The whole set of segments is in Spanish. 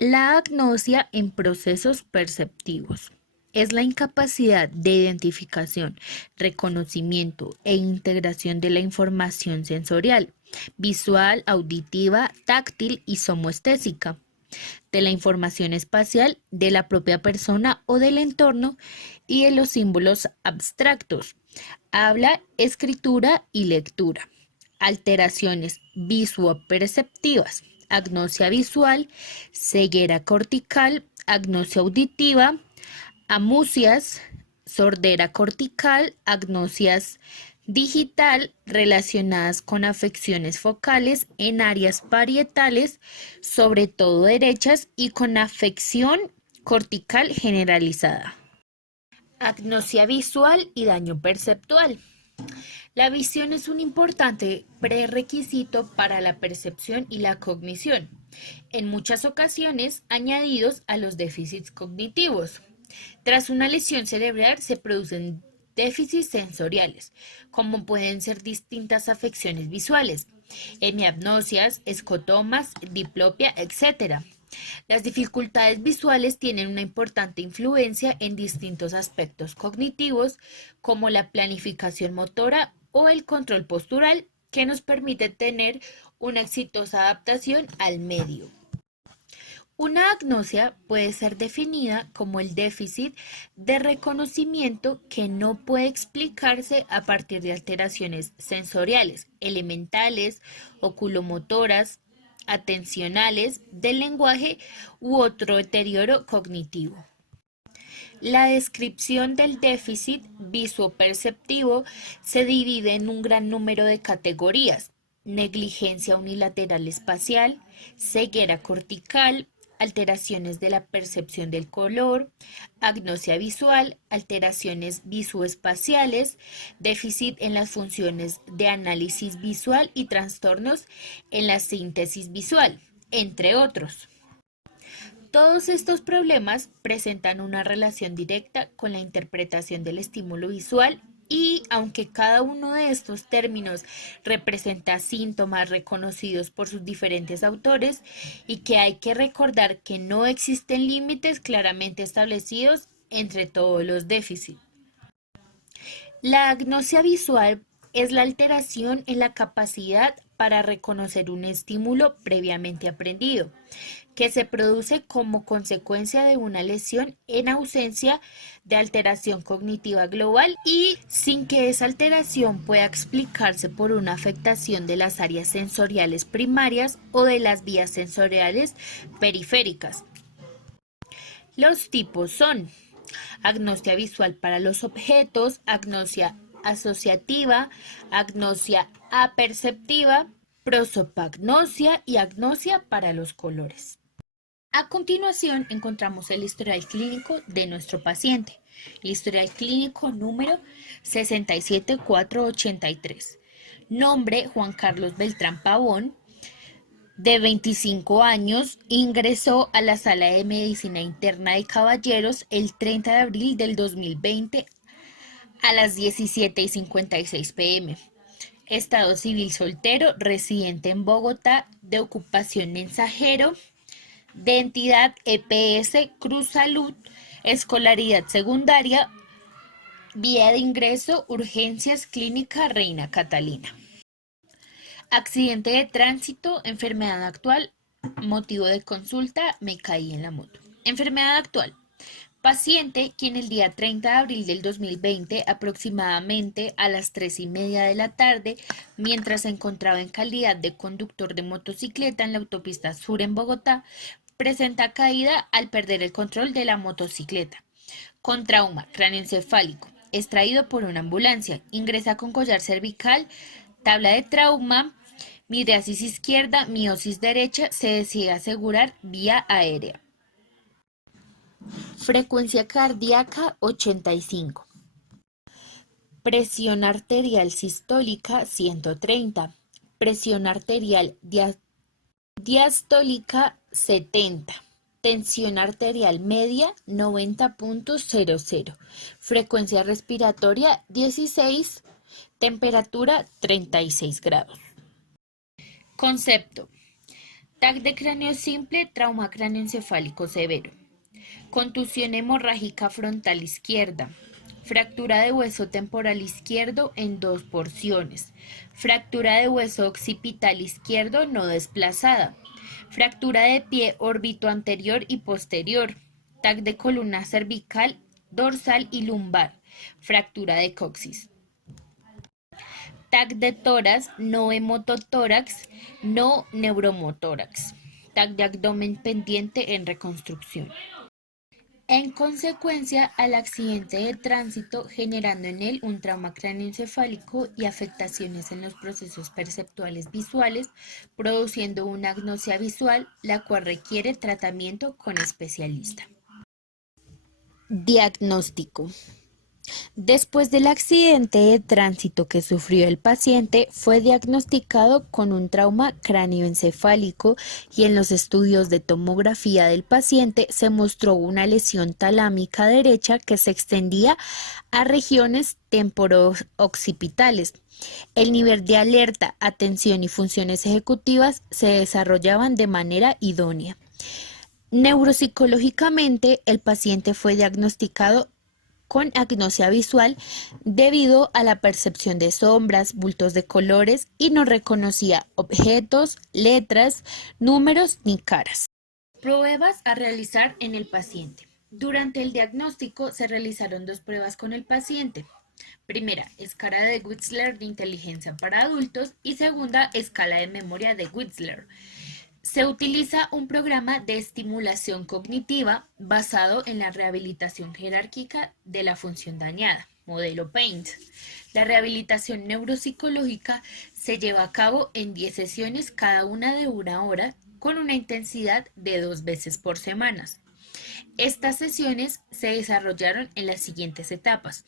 La agnosia en procesos perceptivos es la incapacidad de identificación, reconocimiento e integración de la información sensorial, visual, auditiva, táctil y somoestésica, de la información espacial de la propia persona o del entorno y de los símbolos abstractos, habla, escritura y lectura. Alteraciones visuoperceptivas, agnosia visual, ceguera cortical, agnosia auditiva, amusias, sordera cortical, agnosias digital relacionadas con afecciones focales en áreas parietales, sobre todo derechas, y con afección cortical generalizada. Agnosia visual y daño perceptual. La visión es un importante prerequisito para la percepción y la cognición, en muchas ocasiones añadidos a los déficits cognitivos. Tras una lesión cerebral se producen déficits sensoriales, como pueden ser distintas afecciones visuales, hemiapnosias, escotomas, diplopia, etc. Las dificultades visuales tienen una importante influencia en distintos aspectos cognitivos, como la planificación motora o el control postural, que nos permite tener una exitosa adaptación al medio. Una agnosia puede ser definida como el déficit de reconocimiento que no puede explicarse a partir de alteraciones sensoriales, elementales, oculomotoras, atencionales, del lenguaje u otro deterioro cognitivo. La descripción del déficit visuoperceptivo se divide en un gran número de categorías: negligencia unilateral espacial, ceguera cortical, alteraciones de la percepción del color, agnosia visual, alteraciones visoespaciales, déficit en las funciones de análisis visual y trastornos en la síntesis visual, entre otros. Todos estos problemas presentan una relación directa con la interpretación del estímulo visual y aunque cada uno de estos términos representa síntomas reconocidos por sus diferentes autores y que hay que recordar que no existen límites claramente establecidos entre todos los déficits. La agnosia visual es la alteración en la capacidad para reconocer un estímulo previamente aprendido, que se produce como consecuencia de una lesión en ausencia de alteración cognitiva global y sin que esa alteración pueda explicarse por una afectación de las áreas sensoriales primarias o de las vías sensoriales periféricas. Los tipos son agnosia visual para los objetos, agnosia asociativa, agnosia aperceptiva, prosopagnosia y agnosia para los colores. A continuación encontramos el historial clínico de nuestro paciente. El historial clínico número 67483. Nombre: Juan Carlos Beltrán Pavón, de 25 años, ingresó a la sala de medicina interna de Caballeros el 30 de abril del 2020 a las 17:56 pm. Estado civil: soltero, residente en Bogotá, de ocupación mensajero, de entidad EPS Cruz Salud, escolaridad secundaria, vía de ingreso urgencias clínica Reina Catalina. Accidente de tránsito, enfermedad actual, motivo de consulta: me caí en la moto. Enfermedad actual: paciente quien el día 30 de abril del 2020, aproximadamente a las 3:30 de la tarde, mientras se encontraba en calidad de conductor de motocicleta en la autopista Sur en Bogotá, presenta caída al perder el control de la motocicleta, con trauma cráneoencefálico, extraído por una ambulancia, ingresa con collar cervical, tabla de trauma, midriasis izquierda, miosis derecha, se decide asegurar vía aérea. Frecuencia cardíaca 85. Presión arterial sistólica 130. Presión arterial diastólica 70. Tensión arterial media 90.00. Frecuencia respiratoria 16. Temperatura 36 grados. Concepto: TAC de cráneo simple, trauma cráneoencefálico severo. Contusión hemorrágica frontal izquierda. Fractura de hueso temporal izquierdo en 2 porciones. Fractura de hueso occipital izquierdo no desplazada. Fractura de pie órbito anterior y posterior. TAC de columna cervical, dorsal y lumbar. Fractura de coxis. TAC de tórax, no hemototórax, no neuromotórax. TAC de abdomen pendiente en reconstrucción. En consecuencia al accidente de tránsito, generando en él un trauma cráneoencefálico y afectaciones en los procesos perceptuales visuales, produciendo una agnosia visual, la cual requiere tratamiento con especialista. Diagnóstico. Después del accidente de tránsito que sufrió el paciente, fue diagnosticado con un trauma cráneoencefálico y en los estudios de tomografía del paciente se mostró una lesión talámica derecha que se extendía a regiones temporooccipitales. El nivel de alerta, atención y funciones ejecutivas se desarrollaban de manera idónea. Neuropsicológicamente, el paciente fue diagnosticado con agnosia visual debido a la percepción de sombras, bultos de colores y no reconocía objetos, letras, números ni caras. Pruebas a realizar en el paciente. Durante el diagnóstico se realizaron 2 pruebas con el paciente. Primera, escala de Wechsler de inteligencia para adultos y segunda, escala de memoria de Wechsler. Se utiliza un programa de estimulación cognitiva basado en la rehabilitación jerárquica de la función dañada, modelo PAINT. La rehabilitación neuropsicológica se lleva a cabo en 10 sesiones, cada una de 1 hora, con una intensidad de 2 veces por semana. Estas sesiones se desarrollaron en las siguientes etapas.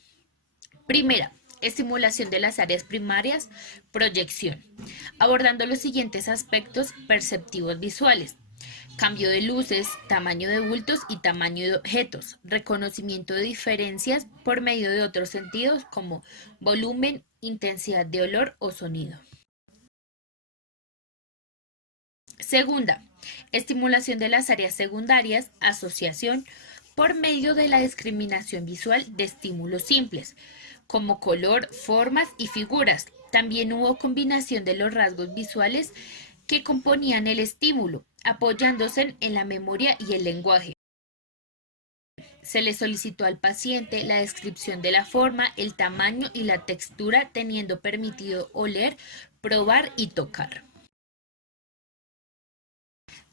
Primera, estimulación de las áreas primarias, proyección, abordando los siguientes aspectos perceptivos visuales: cambio de luces, tamaño de bultos y tamaño de objetos, reconocimiento de diferencias por medio de otros sentidos como volumen, intensidad de olor o sonido. Segunda, estimulación de las áreas secundarias, asociación, por medio de la discriminación visual de estímulos simples, como color, formas y figuras. También hubo combinación de los rasgos visuales que componían el estímulo, apoyándose en la memoria y el lenguaje. Se le solicitó al paciente la descripción de la forma, el tamaño y la textura, teniendo permitido oler, probar y tocar.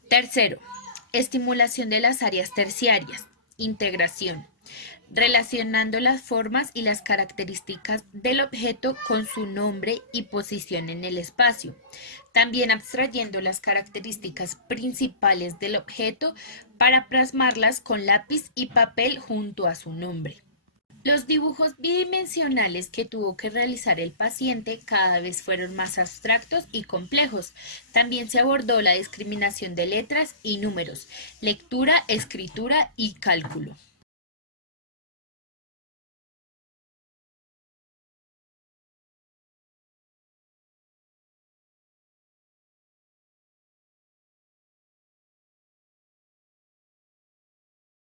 Tercero, estimulación de las áreas terciarias, integración, relacionando las formas y las características del objeto con su nombre y posición en el espacio, también abstrayendo las características principales del objeto para plasmarlas con lápiz y papel junto a su nombre. Los dibujos bidimensionales que tuvo que realizar el paciente cada vez fueron más abstractos y complejos. También se abordó la discriminación de letras y números, lectura, escritura y cálculo.